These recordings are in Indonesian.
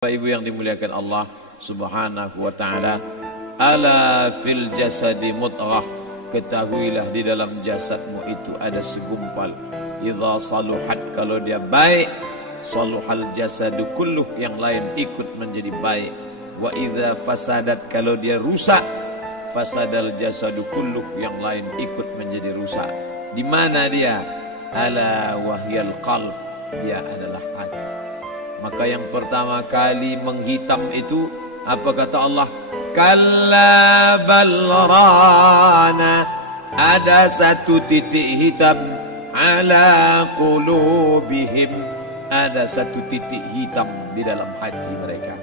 Bapak Ibu yang dimuliakan Allah Subhanahu wa taala, ala fil jasadi mudghah, ketahuilah di dalam jasadmu itu ada segumpal. Idza saluhat, kalau dia baik, saluhal jasadu kulluh, yang lain ikut menjadi baik. Wa idza fasadat, kalau dia rusak, fasadal jasadu kulluh, yang lain ikut menjadi rusak. Di mana dia? Ala wahyal qalb, dia adalah hati. Maka yang pertama kali menghitam itu apa kata Allah? Kalla balrana, ada satu titik hitam. Ala qulubihim, ada satu titik hitam di dalam hati mereka.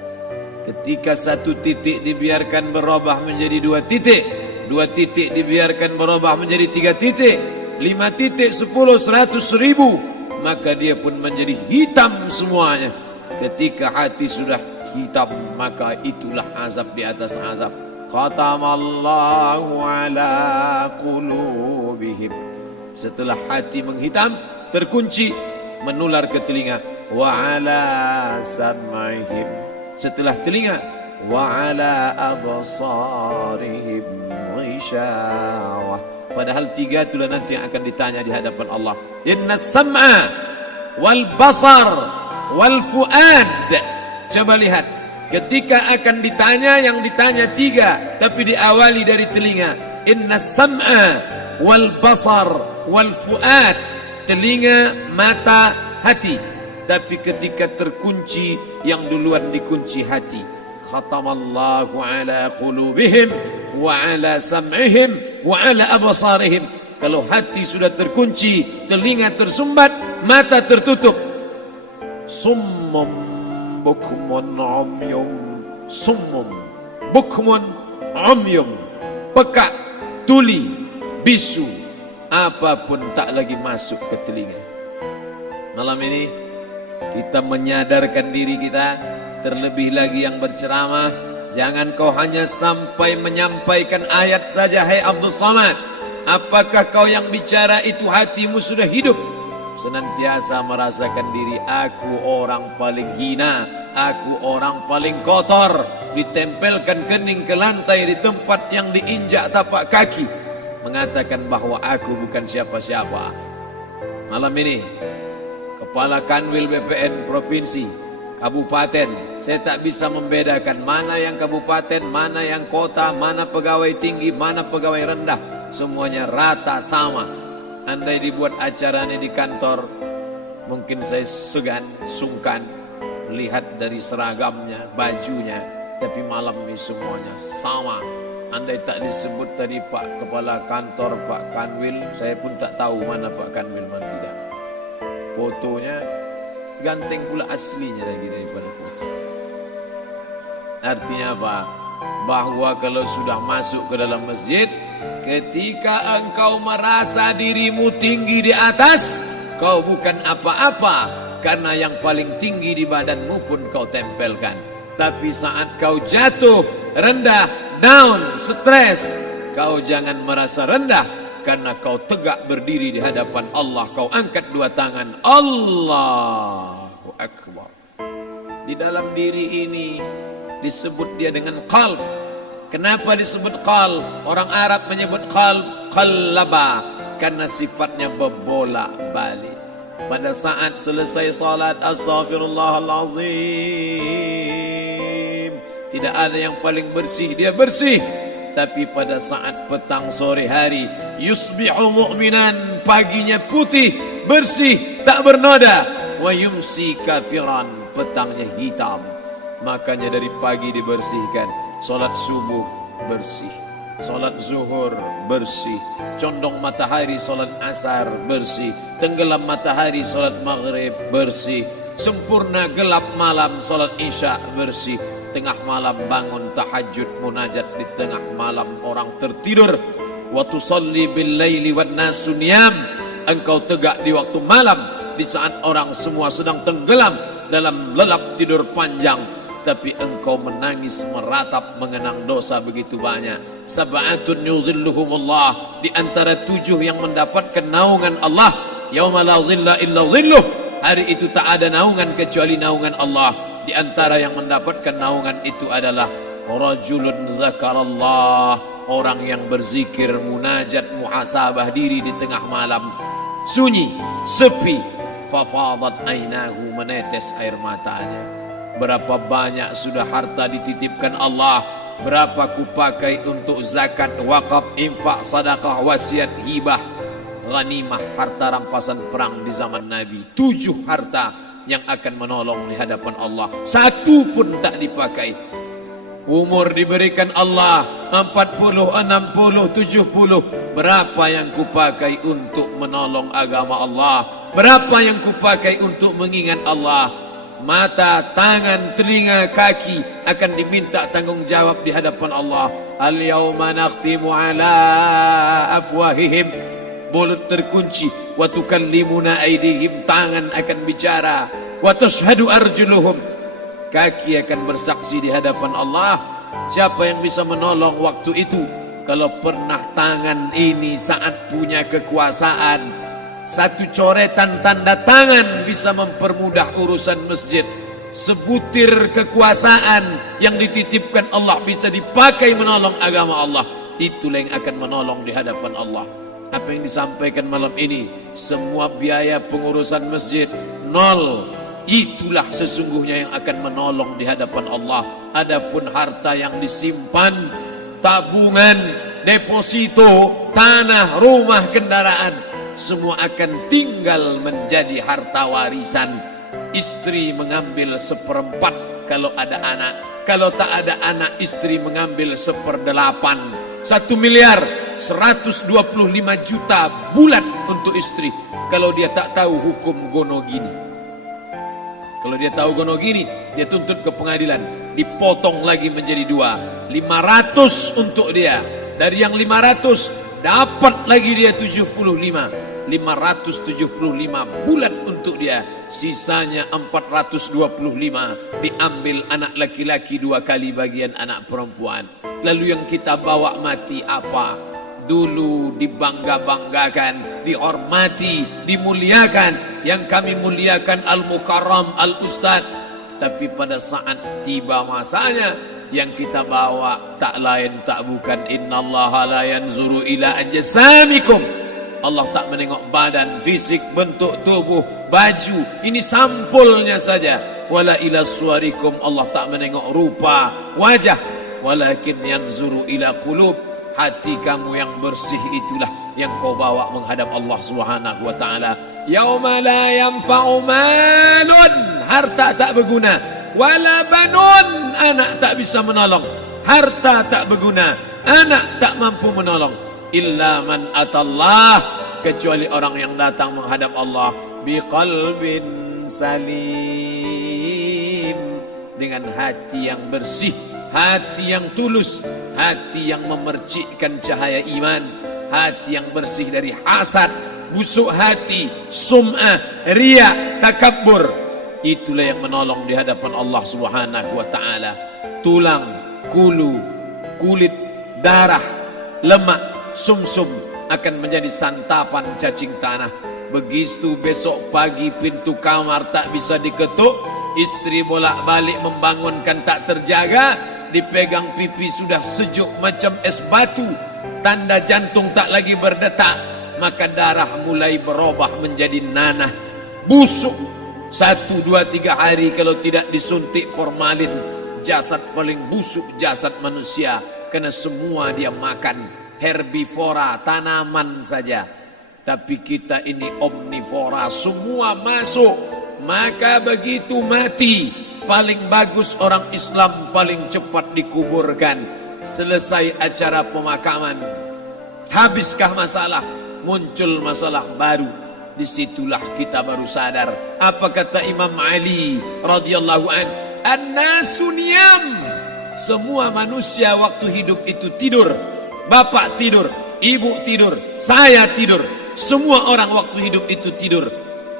Ketika satu titik dibiarkan berubah menjadi dua titik dibiarkan berubah menjadi 3 titik, 5 titik, 10, 100, 1000, maka dia pun menjadi hitam semuanya. Ketika hati sudah hitam, maka itulah azab di atas azab. Khatamallahu ala qulubihim. Setelah hati menghitam, terkunci, menular ke telinga. Wa ala sam'ihim. Setelah telinga, wa ala absarihim ghishawah. Padahal 3 itulah nanti yang akan ditanya di hadapan Allah. Inna sam'a wal basar wal fuad. Coba lihat, ketika akan ditanya, yang ditanya 3, tapi diawali dari telinga. Inna sam'a wal basar wal fuad, telinga, mata, hati. Tapi ketika terkunci, yang duluan dikunci hati. Khatamallahu ala qulubihim wa ala sam'ihim wa ala absarihim. Kalau hati sudah terkunci, telinga tersumbat, mata tertutup. Summum bukmun umyum, summum bukmun umyum, peka, tuli, bisu, apapun tak lagi masuk ke telinga. Malam ini kita menyadarkan diri kita, terlebih lagi yang berceramah, jangan kau hanya sampai menyampaikan ayat saja. Hai Abdul Samad, apakah kau yang bicara itu hatimu sudah hidup? Senantiasa merasakan diri, aku orang paling hina, aku orang paling kotor, ditempelkan kening ke lantai di tempat yang diinjak tapak kaki, mengatakan bahwa aku bukan siapa-siapa. Malam ini Kepala Kanwil BPN Provinsi, Kabupaten, saya tak bisa membedakan mana yang kabupaten, mana yang kota, mana pegawai tinggi, mana pegawai rendah, semuanya rata sama. Andai dibuat acara ini di kantor, mungkin saya segan, sungkan melihat dari seragamnya, bajunya, tapi malam ini semuanya sama. Andai tak disebut tadi Pak Kepala Kantor, Pak Kanwil, saya pun tak tahu mana Pak Kanwil, mana tidak. Fotonya ganteng pula aslinya lagi daripada foto. Artinya apa? Bahwa kalau sudah masuk ke dalam masjid, ketika engkau merasa dirimu tinggi di atas, kau bukan apa-apa, karena yang paling tinggi di badanmu pun kau tempelkan. Tapi saat kau jatuh, rendah, down, stres, kau jangan merasa rendah, karena kau tegak berdiri di hadapan Allah. Kau angkat 2 tangan, Allahu Akbar. Di dalam diri ini disebut dia dengan qalb. Kenapa disebut qalb? Orang Arab menyebut qalb qallaba, karena sifatnya berbolak-balik. Pada saat selesai salat, astaghfirullahalazim, tidak ada yang paling bersih, dia bersih. Tapi pada saat petang sore hari, yusbihu mu'minan, paginya putih, bersih, tak bernoda. Wa yumsi kafiran, petangnya hitam. Makanya dari pagi dibersihkan. Salat subuh bersih, salat zuhur bersih, condong matahari salat asar bersih, tenggelam matahari salat maghrib bersih, sempurna gelap malam salat isya bersih, tengah malam bangun tahajud munajat, di tengah malam orang tertidur. Wa tusalli bil laili wan nasu niyam, engkau tegak di waktu malam, di saat orang semua sedang tenggelam dalam lelap tidur panjang. Tapi engkau menangis meratap mengenang dosa begitu banyak. Sab'atun yuzilluhumullah, di antara 7 yang mendapatkan naungan Allah. Yauma la zilla illa zilluh, hari itu tak ada naungan kecuali naungan Allah. Di antara yang mendapatkan naungan itu adalah rajulun zakarallah, orang yang berzikir, munajat, muhasabah diri di tengah malam, sunyi, sepi, fafadat ainahu, menetes air matanya. Berapa banyak sudah harta dititipkan Allah, berapa kupakai untuk zakat, wakaf, infak, sedekah, wasiat, hibah, ghanimah, harta rampasan perang di zaman Nabi. 7 harta yang akan menolong di hadapan Allah, 1 pun tak dipakai. Umur diberikan Allah 40, 60, 70. Berapa yang kupakai untuk menolong agama Allah? Berapa yang kupakai untuk mengingat Allah? Mata, tangan, telinga, kaki akan diminta tanggung jawab di hadapan Allah. Al-yawma nakhtimu ala afwahihim, mulut terkunci, wa tukallimuna aydihim, tangan akan bicara, wa tashhadu arjuluhum, kaki akan bersaksi di hadapan Allah. Siapa yang bisa menolong waktu itu? Kalau pernah tangan ini saat punya kekuasaan, 1 coretan tanda tangan bisa mempermudah urusan masjid. Sebutir kekuasaan yang dititipkan Allah bisa dipakai menolong agama Allah. Itulah yang akan menolong di hadapan Allah. Apa yang disampaikan malam ini, semua biaya pengurusan masjid 0. Itulah sesungguhnya yang akan menolong di hadapan Allah. Adapun harta yang disimpan, tabungan, deposito, tanah, rumah, kendaraan, semua akan tinggal menjadi harta warisan. Istri mengambil 1/4 kalau ada anak, kalau tak ada anak istri mengambil 1/8. 1 miliar 125 juta bulan untuk istri, kalau dia tak tahu hukum gono gini. Kalau dia tahu gono gini, dia tuntut ke pengadilan, dipotong lagi menjadi 2, 500 untuk dia. Dari yang 500 dapat lagi dia 75, 575 bulan untuk dia. Sisanya 425 diambil anak laki-laki 2 kali bagian anak perempuan. Lalu yang kita bawa mati apa? Dulu dibangga-banggakan, dihormati, dimuliakan. Yang kami muliakan Al-Mukarram, Al-Ustad. Tapi pada saat tiba masanya, yang kita bawa tak lain tak bukan, innallaha la yanzuru ila ajsamikum. Allah tak menengok badan, fisik, bentuk tubuh, baju. Ini sampulnya saja. Wala ila suwarikum, Allah tak menengok rupa, wajah. Walakin yanzuru ila qulub. Hati kamu yang bersih itulah yang kau bawa menghadap Allah Subhanahu wa taala. Yauma la yanfa'u malun, harta tak berguna, wala banun, anak tak bisa menolong. Harta tak berguna, anak tak mampu menolong. Illa man atallah, kecuali orang yang datang menghadap Allah biqalbin salim, dengan hati yang bersih, hati yang tulus, hati yang memercikkan cahaya iman, hati yang bersih dari hasad, busuk hati, sum'ah, riya, takabbur. Itulah yang menolong di hadapan Allah Subhanahu wa taala. Tulang, kulu, kulit, darah, lemak, sumsum akan menjadi santapan cacing tanah. Begitu besok pagi pintu kamar tak bisa diketuk, istri bolak-balik membangunkan tak terjaga, dipegang pipi sudah sejuk macam es batu, tanda jantung tak lagi berdetak, maka darah mulai berubah menjadi nanah, busuk. 1, 2, 3 hari kalau tidak disuntik formalin, jasad paling busuk jasad manusia, karena semua dia makan herbivora, tanaman saja. Tapi kita ini omnivora, semua masuk. Maka begitu mati, paling bagus orang Islam paling cepat dikuburkan. Selesai acara pemakaman, habiskah masalah, muncul masalah baru. Disitulah kita baru sadar. Apa kata Imam Ali radhiyallahu an? An-nasu niyam. Semua manusia waktu hidup itu tidur. Bapak tidur, ibu tidur, saya tidur. Semua orang waktu hidup itu tidur.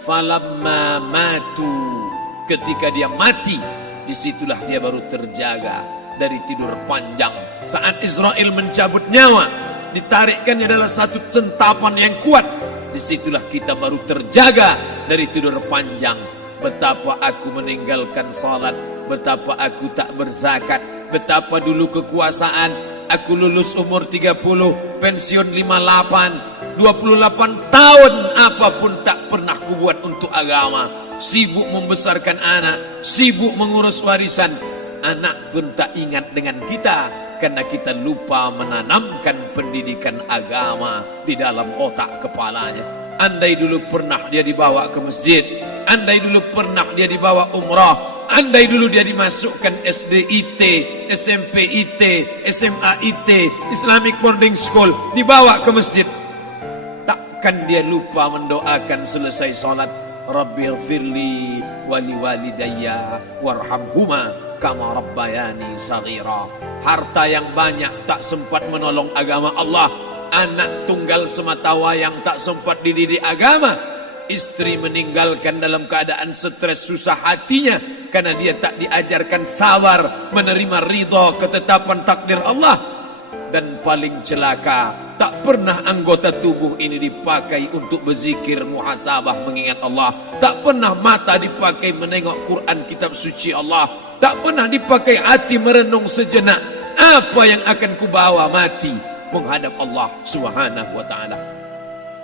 Falamma matu, ketika dia mati, disitulah dia baru terjaga dari tidur panjang. Saat Israel mencabut nyawa, ditarikkannya adalah satu centapan yang kuat. Disitulah kita baru terjaga dari tidur panjang. Betapa aku meninggalkan salat, betapa aku tak berzakat, betapa dulu kekuasaan, aku lulus umur 30, pensiun 58, 28 tahun apapun tak pernah kubuat untuk agama. Sibuk membesarkan anak, sibuk mengurus warisan. Anak pun tak ingat dengan kita karena kita lupa menanamkan pendidikan agama di dalam otak kepalanya. Andai dulu pernah dia dibawa ke masjid, andai dulu pernah dia dibawa umrah, andai dulu dia dimasukkan SD IT, SMP IT, SMA IT, Islamic Boarding School, dibawa ke masjid, takkan dia lupa mendoakan selesai salat, Rabbighfirli wali walidayya warhamhuma kama rabbayani saghira. Harta yang banyak tak sempat menolong agama Allah, anak tunggal semata wayang tak sempat dididik agama, istri meninggalkan dalam keadaan stres susah hatinya karena dia tak diajarkan sabar menerima ridha ketetapan takdir Allah. Dan paling celaka, tak pernah anggota tubuh ini dipakai untuk berzikir, muhasabah, mengingat Allah. Tak pernah mata dipakai menengok Quran, kitab suci Allah. Tak pernah dipakai hati merenung sejenak, apa yang akan kubawa mati menghadap Allah Subhanahu wa ta'ala.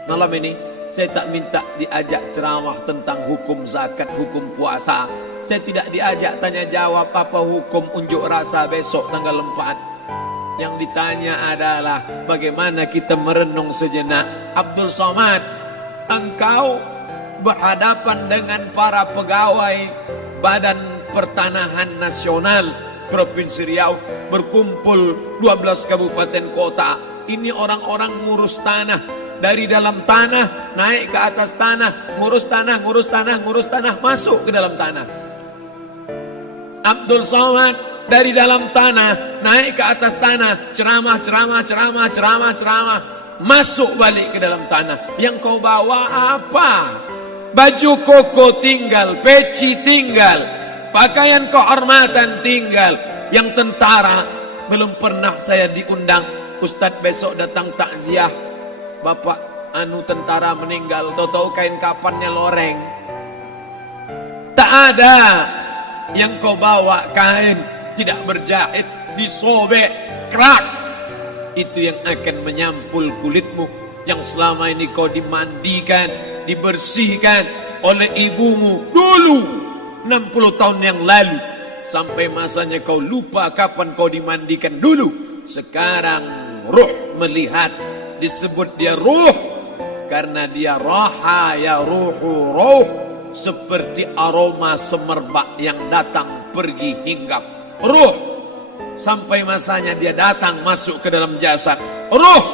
Malam ini saya tak minta diajak ceramah tentang hukum zakat, hukum puasa. Saya tidak diajak tanya jawab apa hukum unjuk rasa besok tanggal 4. Yang ditanya adalah bagaimana kita merenung sejenak. Abdul Somad, engkau berhadapan dengan para pegawai Badan Pertanahan Nasional Provinsi Riau, berkumpul 12 kabupaten kota. Ini orang-orang ngurus tanah, dari dalam tanah naik ke atas tanah, ngurus tanah, ngurus tanah, ngurus tanah, masuk ke dalam tanah. Abdul Somad dari dalam tanah naik ke atas tanah, ceramah, ceramah, ceramah, ceramah, ceramah, masuk balik ke dalam tanah. Yang kau bawa apa? Baju koko tinggal, peci tinggal, pakaian kehormatan tinggal. Yang tentara belum pernah saya diundang. Ustadz besok datang takziah, bapak anu tentara meninggal, tahu-tahu kain kapannya loreng. Tak ada. Yang kau bawa kain tidak berjahit, disobek, kerak. Itu yang akan menyampul kulitmu yang selama ini kau dimandikan, dibersihkan oleh ibumu dulu 60 tahun yang lalu. Sampai masanya kau lupa kapan kau dimandikan dulu. Sekarang ruh melihat, disebut dia ruh karena dia raha ya ruhu ruh, seperti aroma semerbak yang datang pergi hinggap. Ruh sampai masanya dia datang masuk ke dalam jasad. Ruh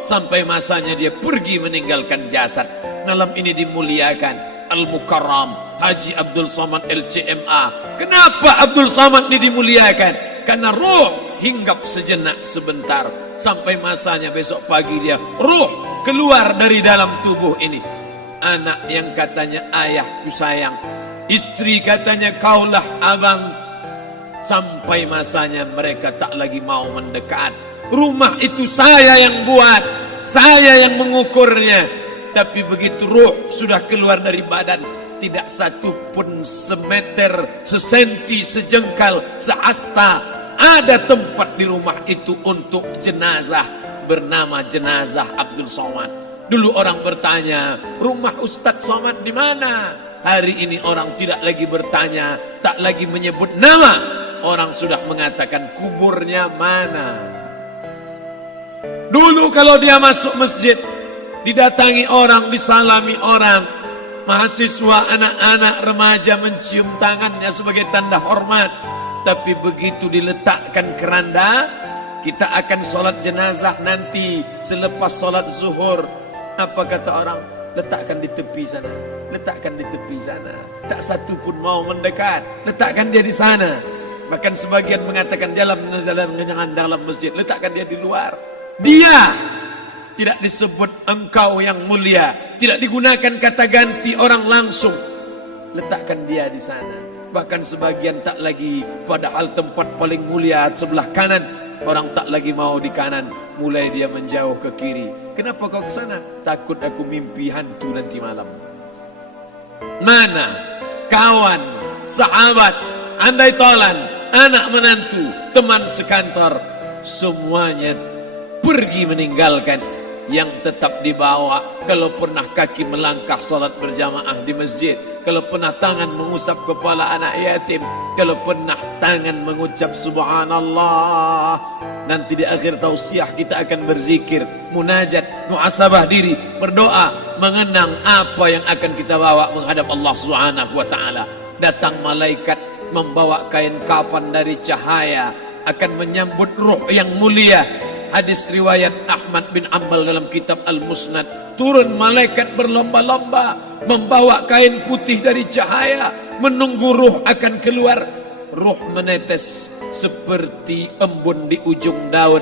sampai masanya dia pergi meninggalkan jasad. Malam ini dimuliakan Al-Mukarram Haji Abdul Somad LCMA. Kenapa Abdul Somad ini dimuliakan? Karena ruh hinggap sejenak sebentar, sampai masanya besok pagi dia ruh keluar dari dalam tubuh ini. Anak yang katanya ayahku sayang, istri katanya kaulah abang, sampai masanya mereka tak lagi mau mendekat. Rumah itu saya yang buat, saya yang mengukurnya. Tapi begitu ruh sudah keluar dari badan, tidak satu pun semeter, sesenti, sejengkal, seasta ada tempat di rumah itu untuk jenazah bernama jenazah Abdul Somad. Dulu orang bertanya, rumah Ustadz Somad di mana? Hari ini orang tidak lagi bertanya, tak lagi menyebut nama. Orang sudah mengatakan kuburnya mana. Dulu kalau dia masuk masjid, didatangi orang, disalami orang, mahasiswa, anak-anak, remaja mencium tangannya sebagai tanda hormat. Tapi begitu diletakkan keranda, kita akan sholat jenazah nanti selepas sholat zuhur. Apa kata orang? Letakkan di tepi sana, letakkan di tepi sana. Tak satu pun mau mendekat, letakkan dia di sana. Bahkan sebagian mengatakan dalam masjid, letakkan dia di luar. Dia tidak disebut engkau yang mulia, tidak digunakan kata ganti orang langsung. Letakkan dia di sana. Bahkan sebagian tak lagi, padahal tempat paling mulia sebelah kanan, orang tak lagi mau di kanan, mulai dia menjauh ke kiri. Kenapa kau ke sana? Takut aku mimpi hantu nanti malam. Mana kawan, sahabat andai tolan, anak menantu, teman sekantor, semuanya pergi meninggalkan. Yang tetap dibawa, kalau pernah kaki melangkah salat berjamaah di masjid, kalau pernah tangan mengusap kepala anak yatim, kalau pernah tangan mengucap subhanallah. Nanti di akhir tausiah kita akan berzikir, munajat, muhasabah diri, berdoa, mengenang apa yang akan kita bawa menghadap Allah Subhanahu wa taala. Datang malaikat membawa kain kafan dari cahaya, akan menyambut ruh yang mulia. Hadis riwayat Ahmad bin Ambal dalam kitab Al-Musnad, turun malaikat berlomba-lomba membawa kain putih dari cahaya, menunggu ruh akan keluar. Ruh menetes seperti embun di ujung daun.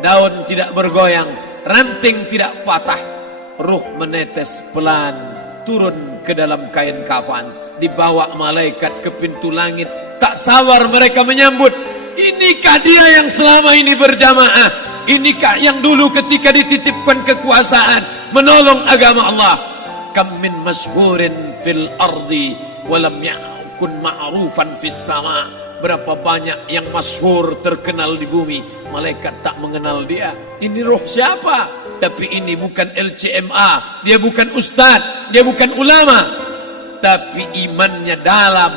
Daun tidak bergoyang, ranting tidak patah. Ruh menetes pelan turun ke dalam kain kafan, dibawa malaikat ke pintu langit. Tak sabar mereka menyambut. Inikah dia yang selama ini berjamaah? Inikah yang dulu ketika dititipkan kekuasaan menolong agama Allah? Kam min masyhurin fil ardi walam yakun ma'rufan fis sama. Berapa banyak yang masyhur terkenal di bumi, malaikat tak mengenal dia. Ini roh siapa? Tapi ini bukan LCMA, dia bukan ustadz, dia bukan ulama, tapi imannya dalam.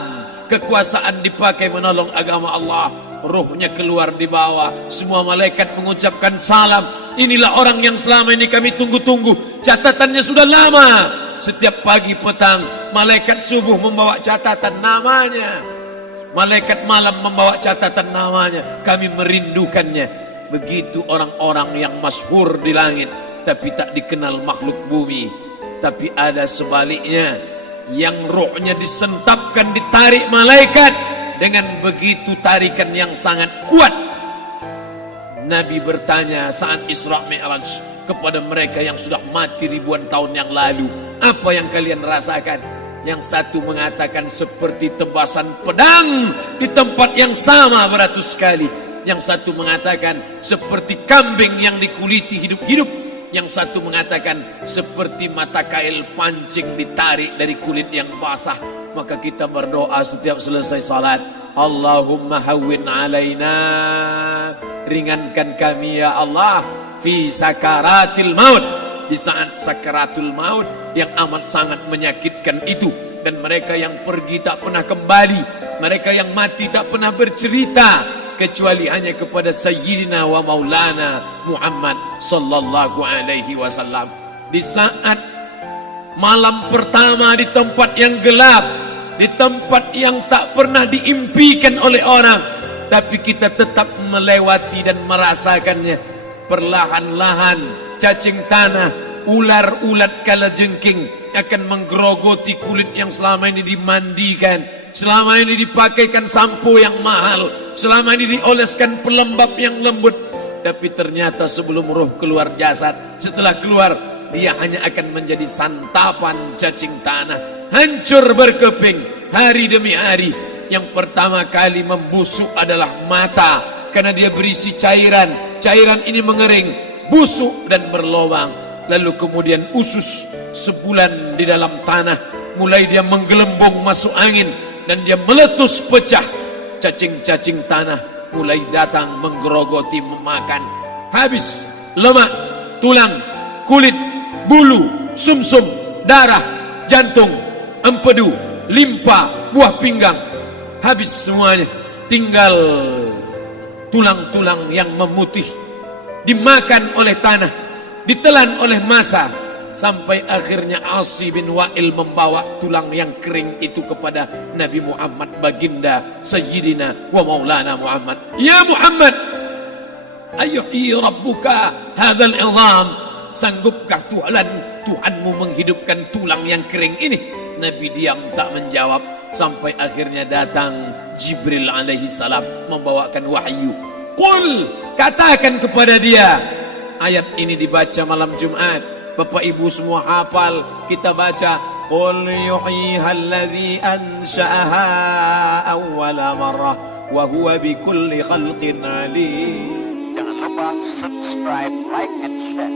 Kekuasaan dipakai menolong agama Allah. Ruhnya keluar di bawah. Semua malaikat mengucapkan salam. Inilah orang yang selama ini kami tunggu-tunggu. Catatannya sudah lama. Setiap pagi petang malaikat subuh membawa catatan namanya, malaikat malam membawa catatan namanya. Kami merindukannya. Begitu orang-orang yang masyhur di langit tapi tak dikenal makhluk bumi. Tapi ada sebaliknya, yang rohnya disentapkan, ditarik malaikat dengan begitu tarikan yang sangat kuat. Nabi bertanya saat Isra Mi'raj kepada mereka yang sudah mati ribuan tahun yang lalu, apa yang kalian rasakan? Yang satu mengatakan seperti tebasan pedang di tempat yang sama beratus kali. Yang satu mengatakan seperti kambing yang dikuliti hidup-hidup. Yang satu mengatakan seperti mata kail pancing ditarik dari kulit yang basah. Maka kita berdoa setiap selesai salat, Allahumma hawwin alaina, ringankan kami ya Allah, fi sakaratil maut, di saat sakaratul maut yang amat sangat menyakitkan itu. Dan mereka yang pergi tak pernah kembali, mereka yang mati tak pernah bercerita kecuali hanya kepada Sayyidina wa Maulana Muhammad sallallahu alaihi wasallam. Di saat malam pertama di tempat yang gelap, di tempat yang tak pernah diimpikan oleh orang, tapi kita tetap melewati dan merasakannya. Perlahan-lahan cacing tanah, ular-ulat kalajengking akan menggerogoti kulit yang selama ini dimandikan, selama ini dipakaikan sampo yang mahal, selama ini dioleskan pelembab yang lembut. Tapi ternyata sebelum roh keluar jasad, setelah keluar dia hanya akan menjadi santapan cacing tanah. Hancur berkeping hari demi hari. Yang pertama kali membusuk adalah mata, karena dia berisi cairan. Cairan ini mengering, busuk dan berlubang. Lalu kemudian usus sebulan di dalam tanah. Mulai dia menggelembung masuk angin dan dia meletus pecah. Cacing-cacing tanah mulai datang menggerogoti, memakan. Habis lemak, tulang, kulit, bulu, sumsum, darah, jantung, empedu, limpa, buah pinggang. Habis semuanya, tinggal tulang-tulang yang memutih, dimakan oleh tanah, ditelan oleh massa, sampai akhirnya Asi bin Wa'il membawa tulang yang kering itu kepada Nabi Muhammad, baginda Sayyidina wa Maulana Muhammad. Ya Muhammad, ayuhi rabbuka hadzal izam, sanggupkah Tuhanmu menghidupkan tulang yang kering ini? Nabi diam tak menjawab, sampai akhirnya datang Jibril alaihi salam membawakan wahyu. Qul, katakan kepada dia. Ayat ini dibaca malam Jumat. Bapak Ibu semua hafal, kita baca Qul yuhyiha allazi ansha'aha awwala marrah wa huwa bikulli khalqin alim. Jangan lupa subscribe, like and share.